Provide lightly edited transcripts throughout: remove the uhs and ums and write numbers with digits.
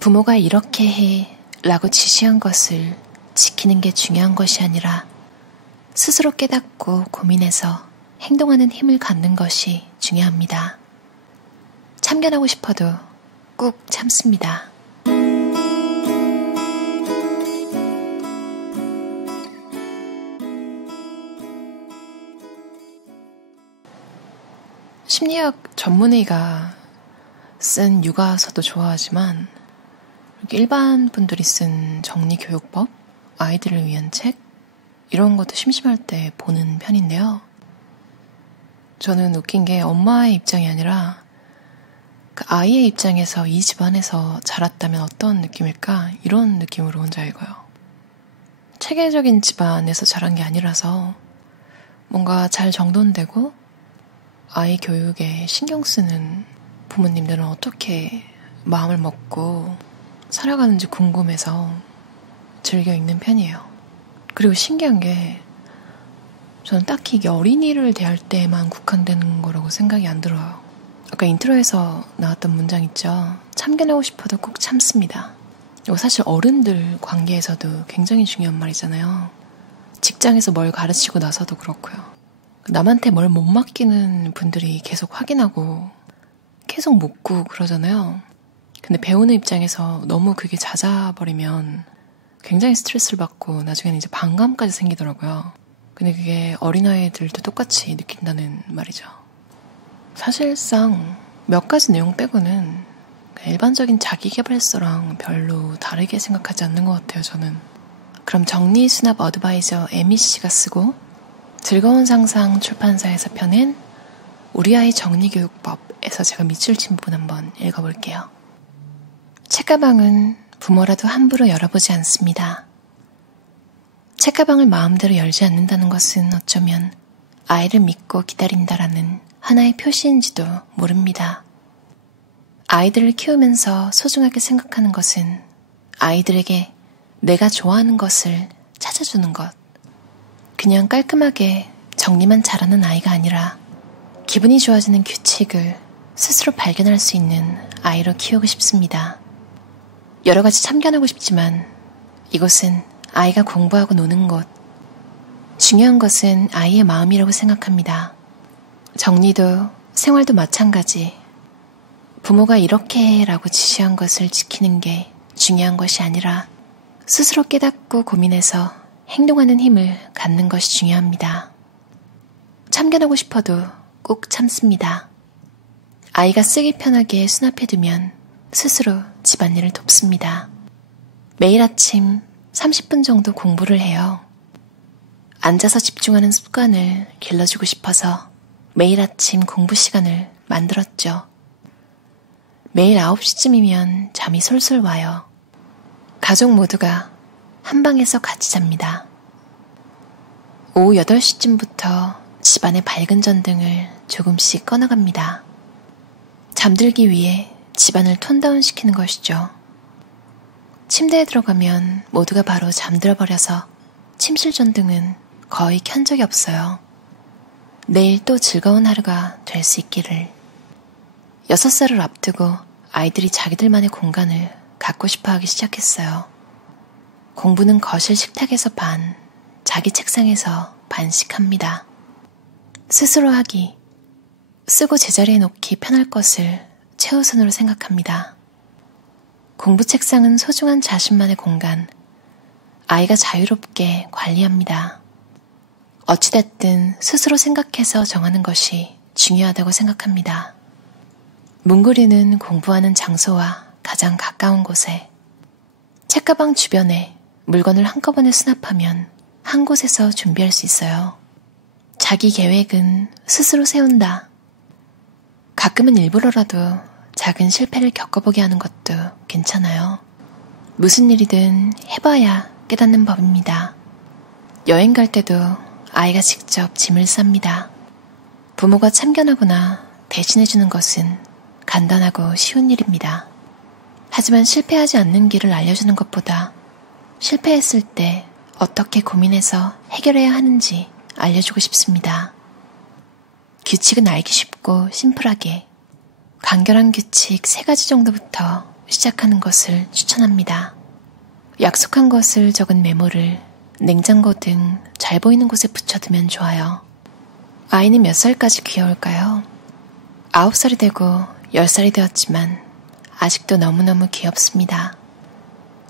부모가 이렇게 해 라고 지시한 것을 지키는 게 중요한 것이 아니라 스스로 깨닫고 고민해서 행동하는 힘을 갖는 것이 중요합니다. 참견하고 싶어도 꾹 참습니다. 심리학 전문의가 쓴 육아서도 좋아하지만 일반 분들이 쓴 정리교육법, 아이들을 위한 책 이런 것도 심심할 때 보는 편인데요. 저는 웃긴 게 엄마의 입장이 아니라 그 아이의 입장에서 이 집안에서 자랐다면 어떤 느낌일까? 이런 느낌으로 혼자 읽어요. 체계적인 집안에서 자란 게 아니라서 뭔가 잘 정돈되고 아이 교육에 신경 쓰는 부모님들은 어떻게 마음을 먹고 살아가는지 궁금해서 즐겨 읽는 편이에요. 그리고 신기한 게 저는 딱히 이게 어린이를 대할 때만 국한되는 거라고 생각이 안 들어요. 아까 인트로에서 나왔던 문장 있죠. 참견하고 싶어도 꼭 참습니다. 이거 사실 어른들 관계에서도 굉장히 중요한 말이잖아요. 직장에서 뭘 가르치고 나서도 그렇고요. 남한테 뭘 못 맡기는 분들이 계속 확인하고 계속 묻고 그러잖아요. 근데 배우는 입장에서 너무 그게 잦아버리면 굉장히 스트레스를 받고 나중에는 이제 반감까지 생기더라고요. 근데 그게 어린아이들도 똑같이 느낀다는 말이죠. 사실상 몇 가지 내용 빼고는 일반적인 자기계발서랑 별로 다르게 생각하지 않는 것 같아요, 저는. 그럼 정리수납 어드바이저 에미 씨가 쓰고 즐거운 상상 출판사에서 펴낸 우리 아이 정리교육법에서 제가 밑줄 친 부분 한번 읽어볼게요. 책가방은 부모라도 함부로 열어보지 않습니다. 책가방을 마음대로 열지 않는다는 것은 어쩌면 아이를 믿고 기다린다라는 하나의 표시인지도 모릅니다. 아이들을 키우면서 소중하게 생각하는 것은 아이들에게 내가 좋아하는 것을 찾아주는 것. 그냥 깔끔하게 정리만 잘하는 아이가 아니라 기분이 좋아지는 규칙을 스스로 발견할 수 있는 아이로 키우고 싶습니다. 여러 가지 참견하고 싶지만 이곳은 아이가 공부하고 노는 곳. 중요한 것은 아이의 마음이라고 생각합니다. 정리도 생활도 마찬가지. 부모가 이렇게 해라고 지시한 것을 지키는 게 중요한 것이 아니라 스스로 깨닫고 고민해서 행동하는 힘을 갖는 것이 중요합니다. 참견하고 싶어도 꼭 참습니다. 아이가 쓰기 편하게 수납해두면 스스로 집안일을 돕습니다. 매일 아침 30분 정도 공부를 해요. 앉아서 집중하는 습관을 길러주고 싶어서 매일 아침 공부 시간을 만들었죠. 매일 9시쯤이면 잠이 솔솔 와요. 가족 모두가 한 방에서 같이 잡니다. 오후 8시쯤부터 집안의 밝은 전등을 조금씩 꺼나갑니다. 잠들기 위해 집안을 톤다운 시키는 것이죠. 침대에 들어가면 모두가 바로 잠들어버려서 침실 전등은 거의 켠 적이 없어요. 내일 또 즐거운 하루가 될 수 있기를. 6살을 앞두고 아이들이 자기들만의 공간을 갖고 싶어하기 시작했어요. 공부는 거실 식탁에서 반, 자기 책상에서 반씩 합니다. 스스로 하기, 쓰고 제자리에 놓기 편할 것을 최우선으로 생각합니다. 공부 책상은 소중한 자신만의 공간, 아이가 자유롭게 관리합니다. 어찌됐든 스스로 생각해서 정하는 것이 중요하다고 생각합니다. 문구리는 공부하는 장소와 가장 가까운 곳에, 책가방 주변에 물건을 한꺼번에 수납하면 한 곳에서 준비할 수 있어요. 자기 계획은 스스로 세운다. 가끔은 일부러라도 작은 실패를 겪어보게 하는 것도 괜찮아요. 무슨 일이든 해봐야 깨닫는 법입니다. 여행 갈 때도 아이가 직접 짐을 쌉니다. 부모가 참견하거나 대신해주는 것은 간단하고 쉬운 일입니다. 하지만 실패하지 않는 길을 알려주는 것보다 실패했을 때 어떻게 고민해서 해결해야 하는지 알려주고 싶습니다. 규칙은 알기 쉽고 심플하게 간결한 규칙 3가지 정도부터 시작하는 것을 추천합니다. 약속한 것을 적은 메모를 냉장고 등 잘 보이는 곳에 붙여두면 좋아요. 아이는 몇 살까지 귀여울까요? 9살이 되고 10살이 되었지만 아직도 너무너무 귀엽습니다.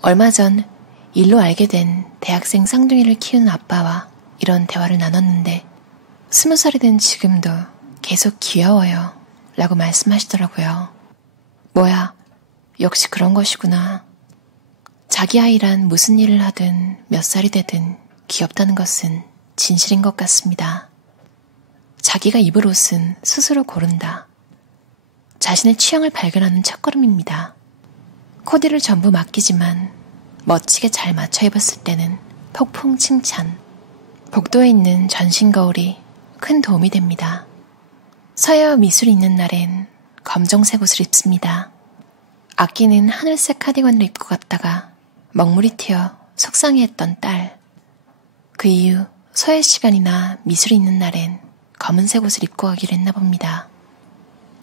얼마 전 일로 알게 된 대학생 쌍둥이를 키우는 아빠와 이런 대화를 나눴는데 20살이 된 지금도 계속 귀여워요 라고 말씀하시더라고요. 뭐야, 역시 그런 것이구나. 자기 아이란 무슨 일을 하든 몇 살이 되든 귀엽다는 것은 진실인 것 같습니다. 자기가 입을 옷은 스스로 고른다. 자신의 취향을 발견하는 첫걸음입니다. 코디를 전부 맡기지만 멋지게 잘 맞춰 입었을 때는 폭풍 칭찬. 복도에 있는 전신 거울이 큰 도움이 됩니다. 서예와 미술이 있는 날엔 검정색 옷을 입습니다. 아끼는 하늘색 카디건을 입고 갔다가 먹물이 튀어 속상해했던 딸. 그 이후 서예 시간이나 미술이 있는 날엔 검은색 옷을 입고 가기로 했나 봅니다.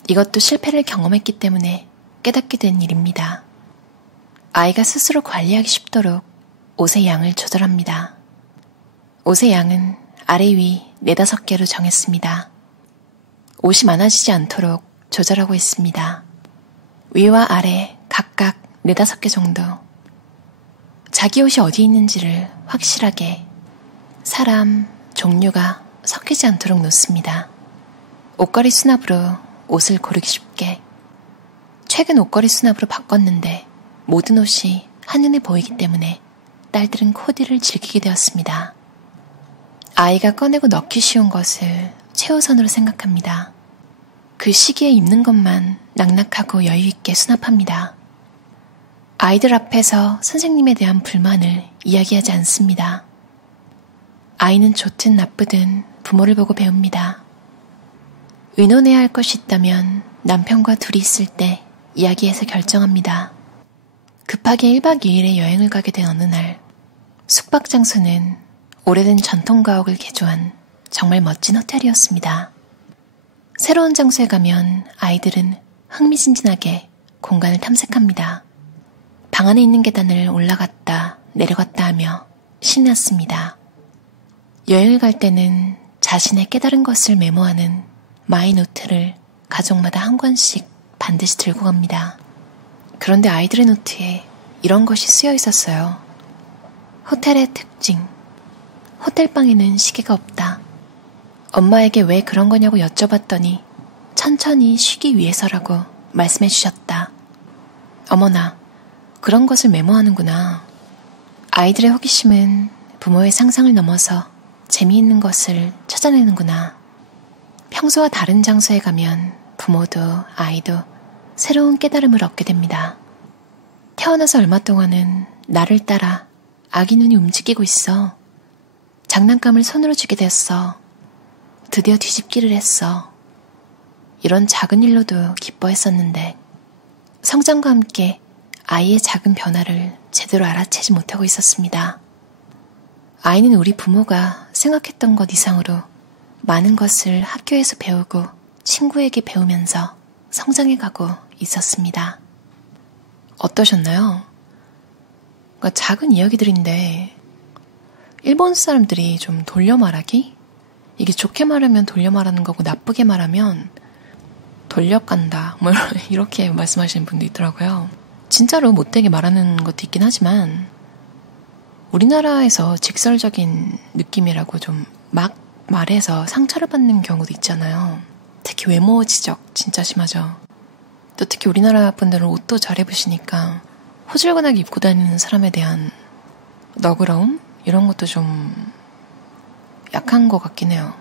이것도 실패를 경험했기 때문에 깨닫게 된 일입니다. 아이가 스스로 관리하기 쉽도록 옷의 양을 조절합니다. 옷의 양은 아래 위 4-5개로 정했습니다. 옷이 많아지지 않도록 조절하고 있습니다. 위와 아래 각각 4-5개 정도. 자기 옷이 어디 있는지를 확실하게 사람, 종류가 섞이지 않도록 놓습니다. 옷걸이 수납으로 옷을 고르기 쉽게. 최근 옷걸이 수납으로 바꿨는데 모든 옷이 한눈에 보이기 때문에 딸들은 코디를 즐기게 되었습니다. 아이가 꺼내고 넣기 쉬운 것을 최우선으로 생각합니다. 그 시기에 입는 것만 낙낙하고 여유있게 수납합니다. 아이들 앞에서 선생님에 대한 불만을 이야기하지 않습니다. 아이는 좋든 나쁘든 부모를 보고 배웁니다. 의논해야 할 것이 있다면 남편과 둘이 있을 때 이야기해서 결정합니다. 급하게 1박 2일의 여행을 가게 된 어느 날, 숙박 장소는 오래된 전통가옥을 개조한 정말 멋진 호텔이었습니다. 새로운 장소에 가면 아이들은 흥미진진하게 공간을 탐색합니다. 방 안에 있는 계단을 올라갔다 내려갔다 하며 신났습니다. 여행을 갈 때는 자신의 깨달은 것을 메모하는 마이노트를 가족마다 한 권씩 반드시 들고 갑니다. 그런데 아이들의 노트에 이런 것이 쓰여 있었어요. 호텔의 특징. 호텔방에는 시계가 없다. 엄마에게 왜 그런 거냐고 여쭤봤더니 천천히 쉬기 위해서라고 말씀해 주셨다. 어머나, 그런 것을 메모하는구나. 아이들의 호기심은 부모의 상상을 넘어서 재미있는 것을 찾아내는구나. 평소와 다른 장소에 가면 부모도 아이도 새로운 깨달음을 얻게 됩니다. 태어나서 얼마 동안은 나를 따라 아기 눈이 움직이고 있어. 장난감을 손으로 쥐게 됐어. 드디어 뒤집기를 했어. 이런 작은 일로도 기뻐했었는데 성장과 함께 아이의 작은 변화를 제대로 알아채지 못하고 있었습니다. 아이는 우리 부모가 생각했던 것 이상으로 많은 것을 학교에서 배우고 친구에게 배우면서 성장해가고 있었습니다. 어떠셨나요? 그러니까 작은 이야기들인데 일본 사람들이 좀 돌려 말하기? 이게 좋게 말하면 돌려 말하는 거고 나쁘게 말하면 돌려간다 뭐 이렇게 말씀하시는 분도 있더라고요. 진짜로 못되게 말하는 것도 있긴 하지만 우리나라에서 직설적인 느낌이라고 좀 막 말해서 상처를 받는 경우도 있잖아요. 특히 외모 지적 진짜 심하죠. 또 특히 우리나라 분들은 옷도 잘 입으시니까 호질근하게 입고 다니는 사람에 대한 너그러움? 이런 것도 좀 약한 것 같긴 해요.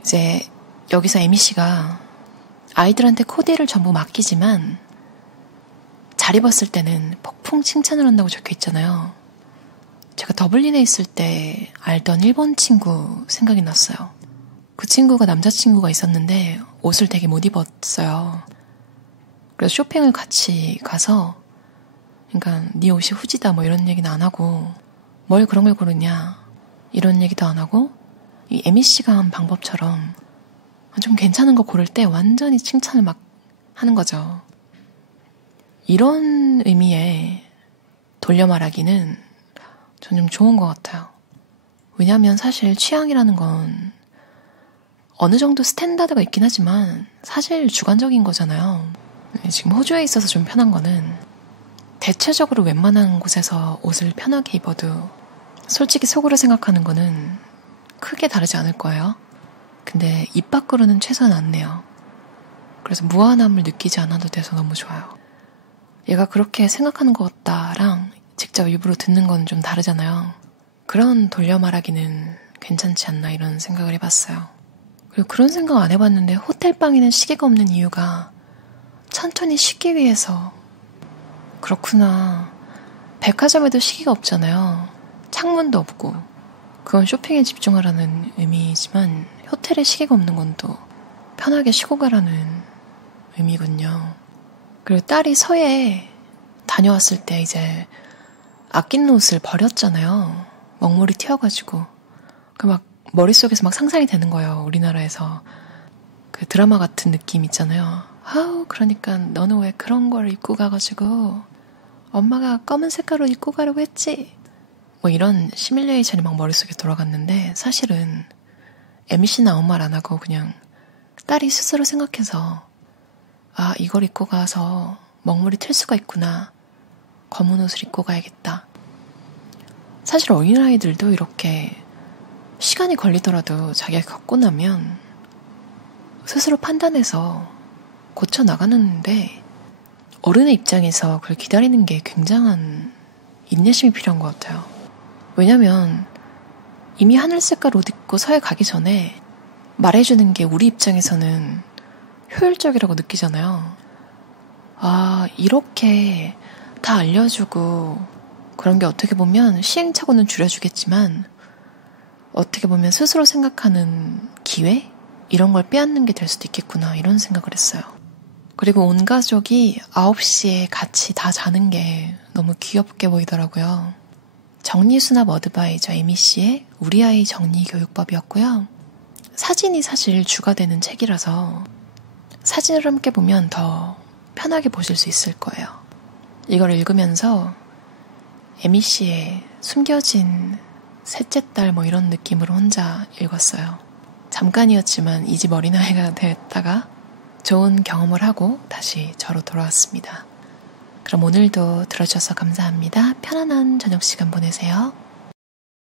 이제 여기서 에미 씨가 아이들한테 코디를 전부 맡기지만 잘 입었을 때는 폭풍 칭찬을 한다고 적혀 있잖아요. 제가 더블린에 있을 때 알던 일본 친구 생각이 났어요. 그 친구가 남자친구가 있었는데 옷을 되게 못 입었어요. 그래서 쇼핑을 같이 가서 그러니까 네 옷이 후지다 뭐 이런 얘기는 안 하고 뭘 그런 걸 고르냐 이런 얘기도 안 하고 이 에미 씨가 한 방법처럼 좀 괜찮은 거 고를 때 완전히 칭찬을 막 하는 거죠. 이런 의미의 돌려 말하기는 전 좀 좋은 것 같아요. 왜냐하면 사실 취향이라는 건 어느 정도 스탠다드가 있긴 하지만 사실 주관적인 거잖아요. 지금 호주에 있어서 좀 편한 거는 대체적으로 웬만한 곳에서 옷을 편하게 입어도 솔직히 속으로 생각하는 거는 크게 다르지 않을 거예요. 근데 입 밖으로는 최소한 안 내요. 그래서 무한함을 느끼지 않아도 돼서 너무 좋아요. 얘가 그렇게 생각하는 것 같다랑 직접 입으로 듣는 건 좀 다르잖아요. 그런 돌려 말하기는 괜찮지 않나 이런 생각을 해봤어요. 그리고 그런 생각 안 해봤는데 호텔방에는 시계가 없는 이유가 천천히 쉬기 위해서. 그렇구나. 백화점에도 시계가 없잖아요. 창문도 없고. 그건 쇼핑에 집중하라는 의미이지만 호텔에 시계가 없는 건 또 편하게 쉬고 가라는 의미군요. 그리고 딸이 서해 다녀왔을 때 이제 아끼는 옷을 버렸잖아요. 먹물이 튀어가지고. 그 막 머릿속에서 막 상상이 되는 거예요. 우리나라에서 그 드라마 같은 느낌 있잖아요. 아우, 그러니까 너는 왜 그런 걸 입고 가가지고 엄마가 검은 색깔로 입고 가려고 했지? 뭐 이런 시뮬레이션이 막 머릿속에 돌아갔는데 사실은 MC는 아무 말 안 하고 그냥 딸이 스스로 생각해서 아, 이걸 입고 가서 먹물이 튈 수가 있구나. 검은 옷을 입고 가야겠다. 사실 어린아이들도 이렇게 시간이 걸리더라도 자기가 갖고 나면 스스로 판단해서 고쳐 나가는데 어른의 입장에서 그걸 기다리는 게 굉장한 인내심이 필요한 것 같아요. 왜냐면 이미 하늘 색깔 옷 입고 서해 가기 전에 말해주는 게 우리 입장에서는 효율적이라고 느끼잖아요. 아, 이렇게 다 알려주고 그런 게 어떻게 보면 시행착오는 줄여주겠지만 어떻게 보면 스스로 생각하는 기회? 이런 걸 빼앗는 게 될 수도 있겠구나 이런 생각을 했어요. 그리고 온 가족이 9시에 같이 다 자는 게 너무 귀엽게 보이더라고요. 정리수납 어드바이저 에미 씨의 우리 아이 정리교육법이었고요. 사진이 사실 주가 되는 책이라서 사진을 함께 보면 더 편하게 보실 수 있을 거예요. 이걸 읽으면서 에미 씨의 숨겨진 셋째 딸 뭐 이런 느낌으로 혼자 읽었어요. 잠깐이었지만 이 집 어린아이가 됐다가 좋은 경험을 하고 다시 저로 돌아왔습니다. 그럼 오늘도 들어주셔서 감사합니다. 편안한 저녁 시간 보내세요.